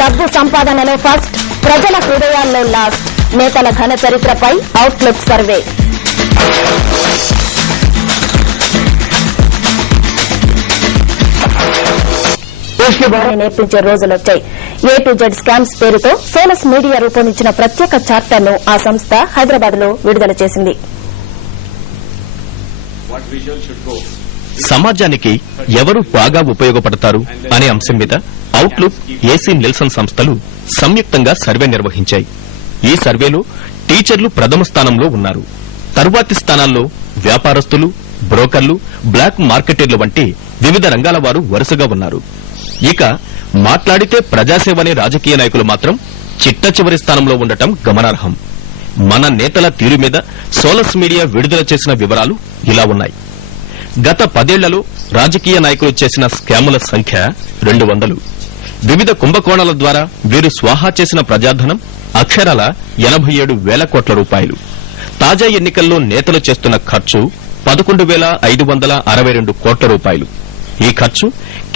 డబ్బు సంపాదనలో ఫస్ట్, ప్రజల హృదయాల్లో లాస్ట్. నేతల ఘన చరిత్రపై అవుట్లుక్ సర్వే. నేర్పించే రోజులొచ్చాయి. A to Z స్కామ్స్ పేరుతో సోలస్ మీడియా రూపొందించిన ప్రత్యేక చార్టర్ను ఆ సంస్థ హైదరాబాద్ లో విడుదల చేసింది. సమాజానికి ఎవరు బాగా ఉపయోగపడతారు అనే అంశం మీద అవుట్లుక్, ఏసీ నిల్సన్ సంస్థలు సంయుక్తంగా సర్వే నిర్వహించాయి. ఈ సర్వేలో టీచర్లు ప్రథమ స్థానంలో ఉన్నారు. తరువాతి స్థానాల్లో వ్యాపారస్తులు, బ్రోకర్లు, బ్లాక్ మార్కెటర్లు వంటి వివిధ రంగాల వారు వరుసగా ఉన్నారు. ఇక మాట్లాడితే ప్రజాసేవనే రాజకీయ నాయకులు మాత్రం చిట్ట చివరి స్థానంలో ఉండటం గమనార్హం. మన నేతల తీరు మీద సోలస్ మీడియా విడుదల చేసిన వివరాలు ఇలా ఉన్నాయి. గత 10 ఏళ్లలో రాజకీయ నాయకులు చేసిన స్కాముల సంఖ్య 200. వివిధ కుంభకోణాల ద్వారా వీరు స్వాహా చేసిన ప్రజాధనం అక్షరాల 87,000 కోట్ల రూపాయలు. తాజా ఎన్నికల్లో నేతలు చేస్తున్న ఖర్చు 11,562 కోట్ల రూపాయలు. ఈ ఖర్చు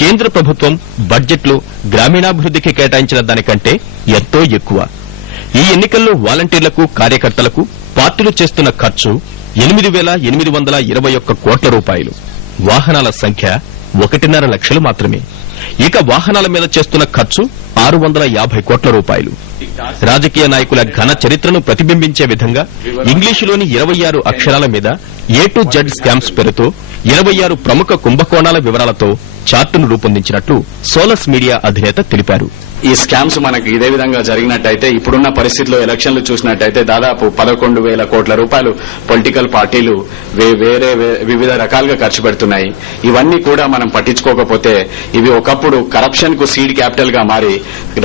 కేంద్ర ప్రభుత్వం బడ్జెట్లో గ్రామీణాభివృద్దికి కేటాయించిన దానికంటే ఎంతో ఎక్కువ. ఈ ఎన్నికల్లో వాలంటీర్లకు, కార్యకర్తలకు పార్టీలు చేస్తున్న ఖర్చు 8,821 కోట్ల రూపాయలు. వాహనాల సంఖ్య 1.5 లక్షలు మాత్రమే. ఇక వాహనాల మీద చేస్తున్న ఖర్చు 650 కోట్ల రూపాయలు. రాజకీయ నాయకుల ఘన చరిత్రను ప్రతిబింబించే విధంగా ఇంగ్లీషులోని 26 అక్షరాల మీద A to Z స్కామ్స్ పేరుతో 26 ప్రముఖ కుంభకోణాల వివరాలతో చార్టును రూపొందించినట్లు సోలస్ మీడియా అధినేత తెలిపారు. ఈ స్కామ్స్ మనకి ఇదే విధంగా జరిగినట్టయితే ఇప్పుడున్న పరిస్థితిలో ఎలక్షన్లు చూసినట్టయితే దాదాపు 11,000 కోట్ల రూపాయలు పొలిటికల్ పార్టీలు వేరే వివిధ రకాలుగా ఖర్చు పెడుతున్నాయి. ఇవన్నీ కూడా మనం పట్టించుకోకపోతే ఇవి ఒకప్పుడు కరప్షన్ కు సీడ్ క్యాపిటల్ గా మారి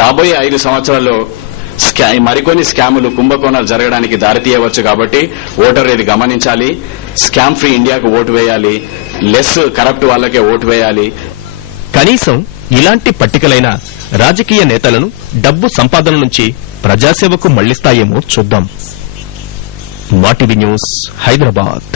రాబోయే 5 సంవత్సరాల్లో మరికొన్ని స్కాములు, కుంభకోణాలు జరగడానికి దారితీయవచ్చు. కాబట్టి ఓటర్ ఇది గమనించాలి. స్కామ్ ఫ్రీ ఇండియాకు ఓటు వేయాలి, లెస్ కరప్ట్ వాళ్లకే ఓటు వేయాలి. కనీసం ఇలాంటి పట్టికలైన రాజకీయ నేతలను డబ్బు సంపాదన నుంచి ప్రజాసేవకు మళ్లిస్తాయేమో చూద్దాం. మాటివి న్యూస్, హైదరాబాద్.